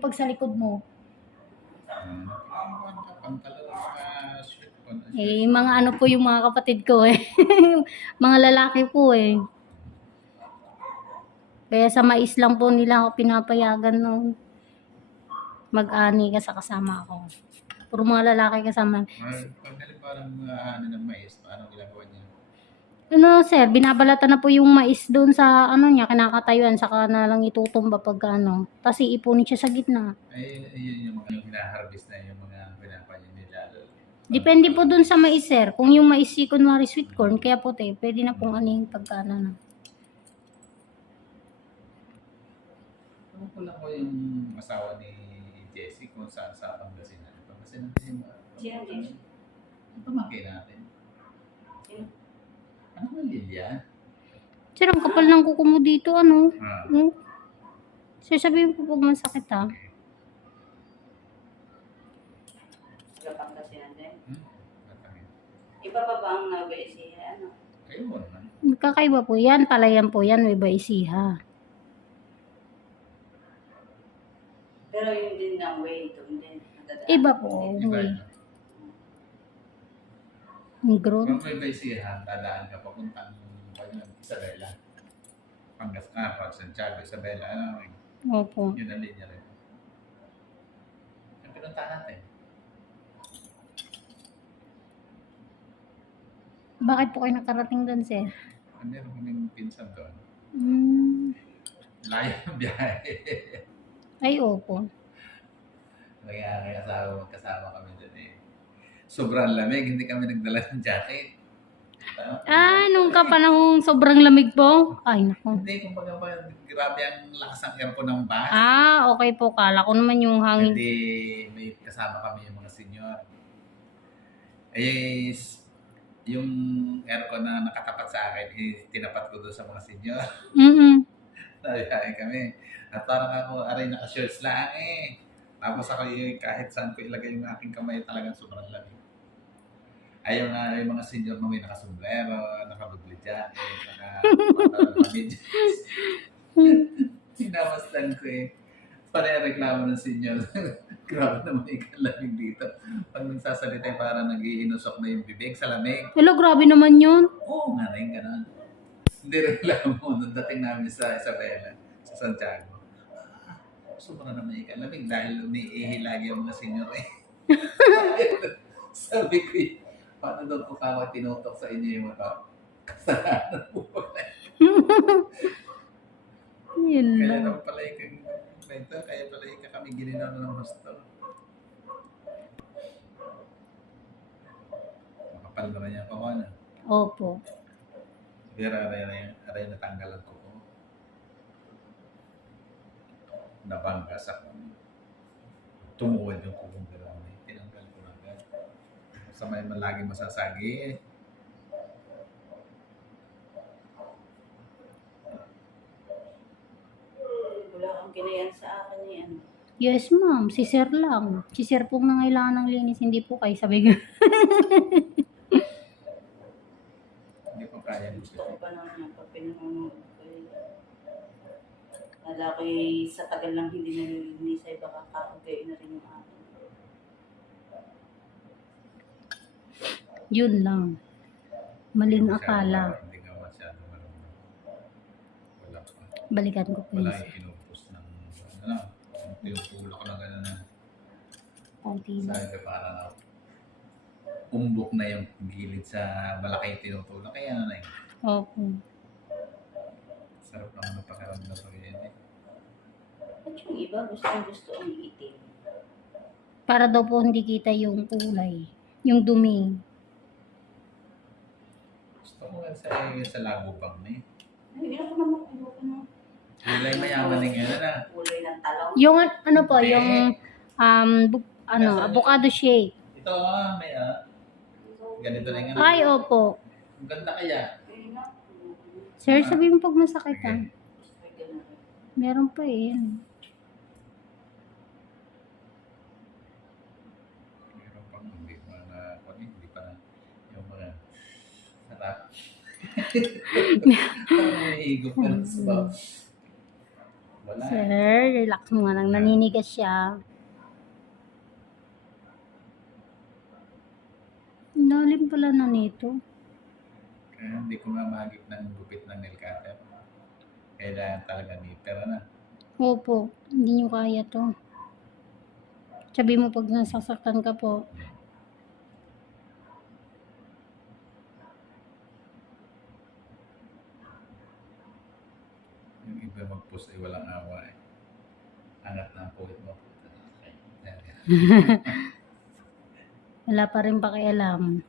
Pag sa likod mo. Eh, mga ano po yung mga kapatid ko eh. Mga lalaki po eh. Kaya sa mais lang po nila ako pinapayagan no. Mag-ani ka sa kasama ko. Puro mga lalaki kasama. Pagdaling parang ano ng mais, parang ginagawa niya. Ano sir, binabalatan na po yung mais doon sa ano niya, kinakatayuan, saka na lang itutumba pag ano. Tapos iipunin siya sa gitna. Ay, yun yung mga hina-harvest na yung mga pinapanyan nila. Depende po doon sa mais sir. Kung yung mais kunwari sweet corn, kaya puti, pwede na pong aning pagkano na. Ano ko lang ko yung asawa ni Jessie kung saan sa Pangasinan. Pangasinan din yung pamangkin natin. Ano ba Lilia? Sir, ang kapal ng kuko mo dito, ano? Ah. Sir, sabihin ko pag masakit ha. Pangasinan din. Iba pa ba ang nag-iisihan? Ano? Ayun. Kakaiba po yan, palayan po yan, may baisiha. Pero yun din ang way, doon din. Iba po, way. Ang growth. Kung may baisihan, dadaan ka papuntang Isabela. Pag Santiago, Isabela. Opo. Yun ang linya rin. Ang pinuntahan natin. Bakit po kayo nakarating doon, sir? Meron kaming pinsan doon. Layo ng biyahe. Ay, opo. Kaya magkasama kami doon eh. Sobrang lamig, hindi kami nagdala ng jacket. Nung kapanahong sobrang lamig po? Ay, naku. Hindi, kumbaga pa, grabe ang lakas ng aircon ng bus. Okay po. Kala ko naman yung hangin. Hindi, may kasama kami yung mga senior. Eh, yung aircon na nakatapat sa akin, tinapat ko doon sa mga senior. Nabiyahin kami. At parang ako, aray naka-shirts lang eh. Tapos ako kahit saan ko ilagay yung aking kamay, talagang sobrang lamig. Ayaw nga yung mga senior na may naka-sombrero, naka-bubli jacket, naka-medyas. Sinamastan ko eh. Pare-reklamo ng senior. Grabe naman ikalamig dito. Pag nagsasalita parang nag-iinusok na yung bibig sa lamig. Hello, grabe naman yun. Oo nga rin, ganun. Hindi reklamo nung dating namin sa Isabela, sa Santiago. Sobrang naman ikalamig dahil umiihi lagi ang mga senior eh. Sabi ko paano daw ko kawa tinutok sa inyo yung mga kasalanan po. Yun Kaya lang. naman pala yung kwento, kaya pala yung kami gininaw ng hostel. Makapal naman yung kawana. Opo. Pero aray natanggalan ko. Nabangga sa kong tumuwad yung kukong gano'n. Tinanggal ko na agad. Sa may laging masasagi eh. Wala kang ginayan sa akin eh. Ano? Yes, ma'am. Si sir lang. Si sir pong nangailangan ng linis, hindi po kayo. Sabi ko. Hindi ko kaya. Gusto ko pa naman yung pagpinunod ko eh. Nala ko sa tagal lang hindi nalilisay, baka kakagayin na rin yung akin. Yun lang. Maling akala. Hindi ka masyado marunong. Wala pa. Balikan ko po Wala yun. yung pinupos ng ano, pinupula ko na gano'n na. Konti na. Sabi ko parang umbok na yung gilid sa malaki yung tinutulak. Kaya ano na yun. Opo. Sarap naman ng pakiramdam ko yun eh. At yung iba gusto ang itim. Para daw po hindi kita yung kulay. Yung dumi. Gusto ko nga sa lagubang na eh. Ay, ilan ko naman. Kulay mayaman ng ano na. Kulay ng talong. Yung ano po, yung avocado shake. Ito may ganito rin nga. Ay, opo. Ang ganda kaya. Sir, sabihin mo pag masakit ha. Okay. Meron pa eh. Yan. Meron pang hindi pa na yung mga sarap. Parang may higop ka ng sabaw. Wala. Sir, relax mo nga lang. Naninigas siya. Ang lalim pala na nito. Kaya hindi ko mamagip ng gupit ng nail cutter. Kailangan talaga nipper na. Opo, hindi nyo kaya to. Sabi mo pag nasasaktan ka po. Yung iba mag-post ay walang awa eh. Angat na ang puwit mo. Yan, yan. Wala pa rin pakialam.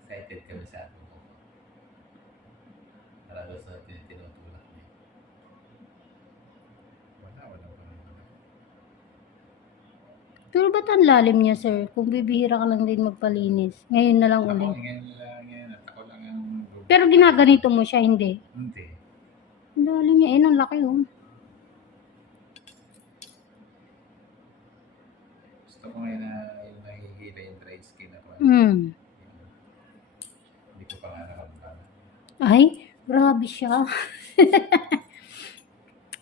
Excited kami sa atin. Para doon sa tinutulak niya. Wala. Pero ba't ang lalim niya, sir? Kung bibihira ka lang din magpalinis. Ngayon na lang Ako, uli. ngayon. At ako lang ang... Pero ginaganito mo siya, hindi. Hindi. Ang lalim niya. Ang laki, oh. Gusto ko ngayon na yung nahihila yung dry skin ako. Hindi ko pa nga nakaramdaman. Ay, grabe siya.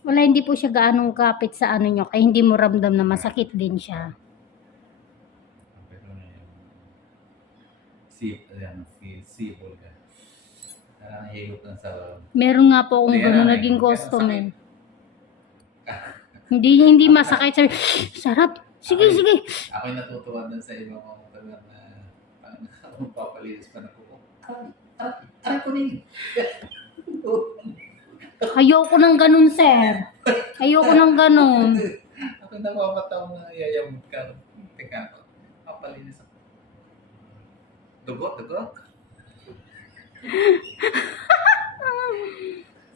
Wala, hindi po siya gaanong kapit sa ano nyo. Kaya hindi mo ramdam na masakit din siya. Pero yung sipol ka. Nakahilot lang sa... Meron nga po akong Ayan, gano'n ay, naging kaya customer. Hindi masakit, sir. Sarap. Sige. Ako'y natutuwa dun sa ibang mga talaga na parang papalinis pa na kuko. Ay ko ni. Ayoko ng ganun, sir. Ayoko ng ganun. Ako'y napapataw na yayamot ka. Teka ako. Papalinis ako. Dugo.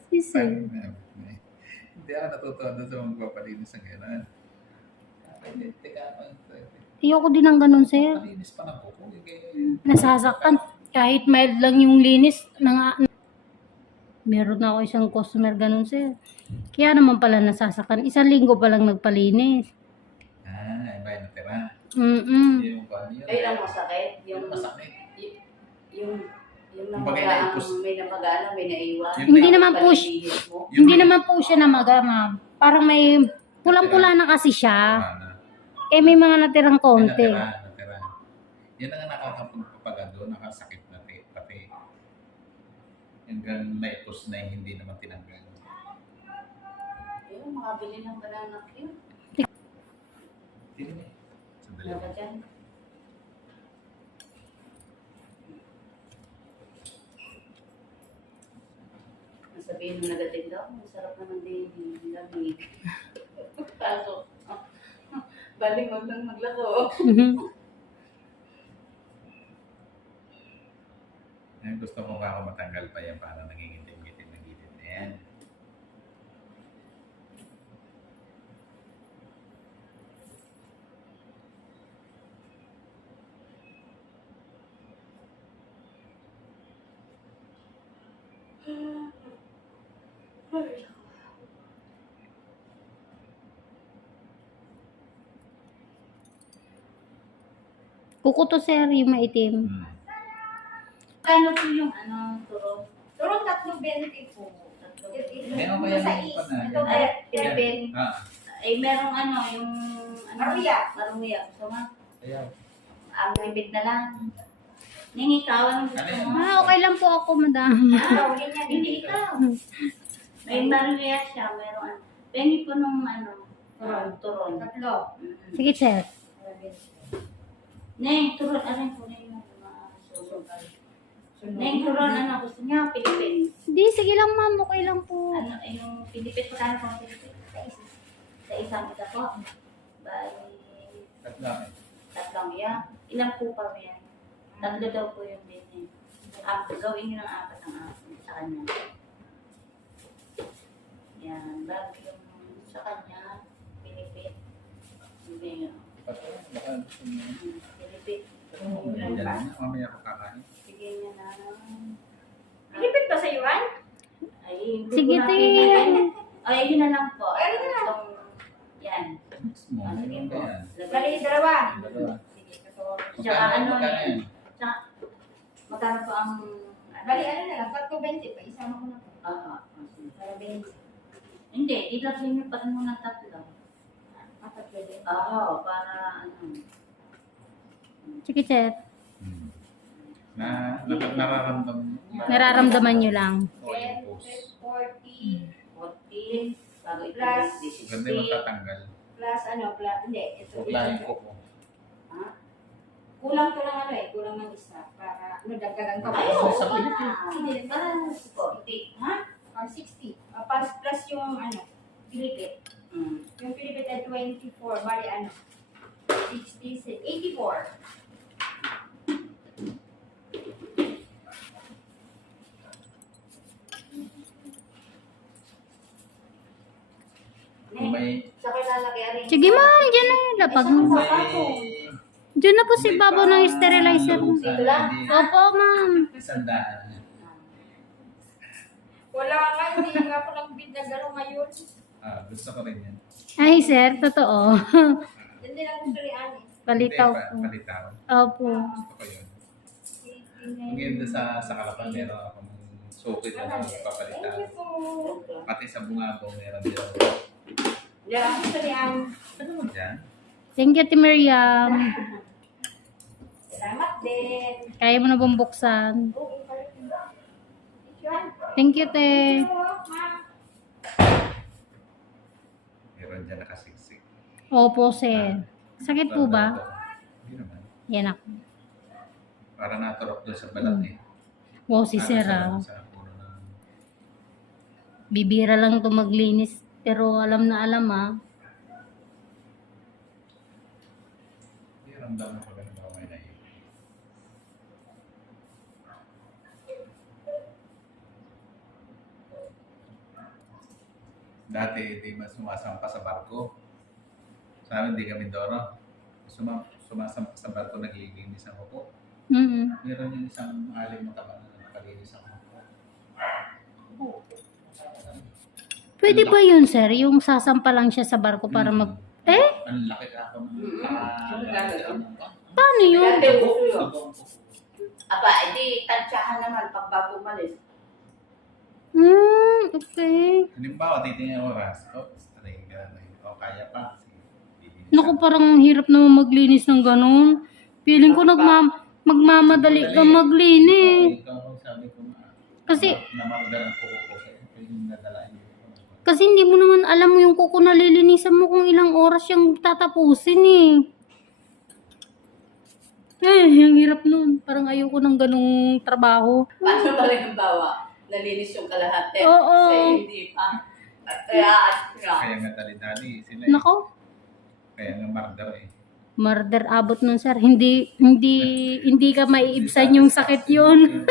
Si sir. Hindi ako natutuwa dun sa mga papalinis ng gano'n. Teka ako. Ayoko din ng ganun, sir. Papalinis pa ng kuko. Nasasaktan. Kahit mild lang yung linis. Meron na ako isang customer ganun, sir. Kaya naman pala nasasaktan. 1 linggo pa lang nagpalinis. Iba yung natira. Yung paano yun? Kailan mo sakit? Yung masakit. Yung Kumbaga, namagaang, naipos. may namagaano, may naiwan. Yung Hindi naman po Palibihis mo. Hindi naman po siya namaga, ma'am. Parang may pulang-pula na kasi siya. Eh may mga natirang konti. Natira. Yan ang nakakapagpapagado, nakasakit na pati. Hanggang naipos na hindi naman tinanggal. Ayun, makabili ng banana cue. Hindi na. Sandali. Wala ka dyan. Sabihin mo nagating daw, masarap naman din yung lamig. Pasok. Baling wag nang maglako. Gusto ko ba ako matanggal pa yan para nangingitim-ngitim ng gilid na yan. Kuko to, sir, yung maitim. Kano po yung turo? Turo 3.20 po. Meron ba yan yung panalo? Ito kaya, Pilipin. Eh, merong yung Maruya. Maruya. Gusto mo? Ayaw. Ang bibig na lang. Ningikawan gusto Ano yan? mo? Okay lang po ako, madam. Ganyan, Hindi ikaw. May maruya siya. Meron Pengi po nung turon. Tatlo. Sige, sir. Neng, turon. Po na yung susunod. Neng, turon. Gusto niya? Pilipin. Hindi, sige lang, ma'am. Okay lang po. Yung Pilipin. Pagkano po ang Pilipin? Sa isang isa po. Bali. Tatlong yan. Ilang po pa yan? Tatlo daw po yung din. Gawin nyo ng 4 ang sa kanya. Yan. Bago yung sa kanya, Pilipin. Hindi yun. Pilipin. Yan na. Mamaya ko kakain. Sige niya na. Pilipit ba sa iwan? Ay, Sige, te. Ay, yun na lang po. Ay, yun na. Yan. Small. Sige Ano po. ba yan? Bali, dalawa. Sige. Tsaka Magkano ano yan? Tsaka, magkano po ang Bali, ano na lang, 420 pa. Isama ko na po. Para 20. Hindi, ilagay niyo pa rin muna tatlo. Apat pwede. Para ano. Sige, Chet. Nararamdaman Nararamdaman nyo lang. ko yung pose. 40 14, bago ito Plus, 16. Ganda yung matatanggal. plus ano, plus, hindi. Ito. Wala yung kuko. Kulang to ng ano eh, kulang ng isa. Para, ano, dagdagan ka pa. Ay, oo, Sa wala. Pilipinas. Hindi, Para 40. Ha? 60. Plus yung ano, Pilipit. Yung Pilipit ay 24. Bali ano, 66, 84. Kung may, Sa lalagay rin. Sige, ma'am. Diyan na yun. Lapag mo. may, Diyan na po si Babo ng sterilizer. Dito lang? Opo, ma'am. Isandaan. Wala nga, hindi nga ako nag-bid na gano'n ngayon. Gusto ko rin yan. Ay, sir. Totoo. Yan din ang gusto ni Ani. Palitaw Hindi, po. palitaw. Opo. Gusto ko yun. Ngayon doon sa Kalapan, meron akong sukit na Thank papalitan. you po. Pati sa bungabong meron din. Yan ang gusto ni Ani. Yan. Thank you, Ate Miriam. Salamat din. Kaya mo na bang buksan? Oo, kayo. Yan. Thank you, Te. Ma'am. Meron dyan nakasiksik. Opo, sir. Sakit po ba? Hindi naman. Yan ako. Para naturok doon sa balat eh. Wow, si sir Sa puno ng... Bibira lang to maglinis. Pero alam na alam Hindi ramdam ko ganun ako may naiip. Dati hindi mas sumasampa sa barko. Sa amin hindi kami Mindoro. Sumasampa sa barko, naglilinis ako po. Meron yung isang aling mataba na nakalinis ako. Pwede ba yun, sir? Yung sasampa lang siya sa barko para mag... Ang laki ako ng Paano yun? Dati uso yun. Aba, edi tansyahan naman pag bago umalis. Okay. Halimbawa, titingin ang oras. Oops, aray, gano'n. O, kaya pa. Sige, Naku, parang hirap naman maglinis ng ganun. Feeling ko magmamadali ka maglinis. Ikaw, sabi ko na. Kasi- Namagdalang ko ko. Yung nadalain ko. Kasi hindi mo naman alam mo yung kuko na lilinisan mo kung ilang oras siyang tatapusin eh. Ang hirap nun. Parang ayoko ng ganung trabaho. Paano ba rin ang bawa? Nalinis yung kalahati. Oo. Sa hindi pa. Kaya, Kaya nga dali-dali sila. Nako, Kaya nga murder eh. murder abot nun, sir. Hindi ka maiibsan yung sakit yun.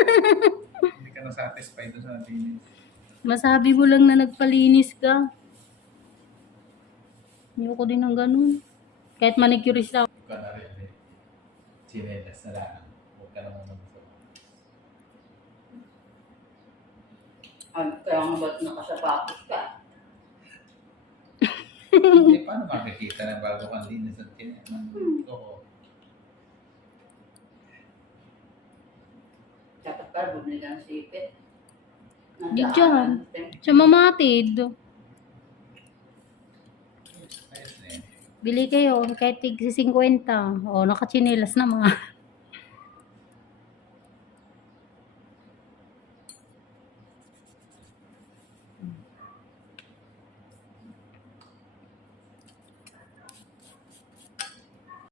Hindi ka na-satisfied doon sa linis. Masabi mo lang na nagpalinis ka. Ayoko din ng ganun. Kahit manicurist ako. Ikaw na rin eh. Chinelas na lang. Huwag ka naman mag-usap. kaya nga ba't nakasapatos ka? Hindi, paano makikita na bago kang linis at chinelas ng kuko? Dapat pa, bumili ka ng sipit. Di dyan. Sa mamatid. Ayos na yun. Bili kayo kahit tig 50. O, nakachinelas na mga.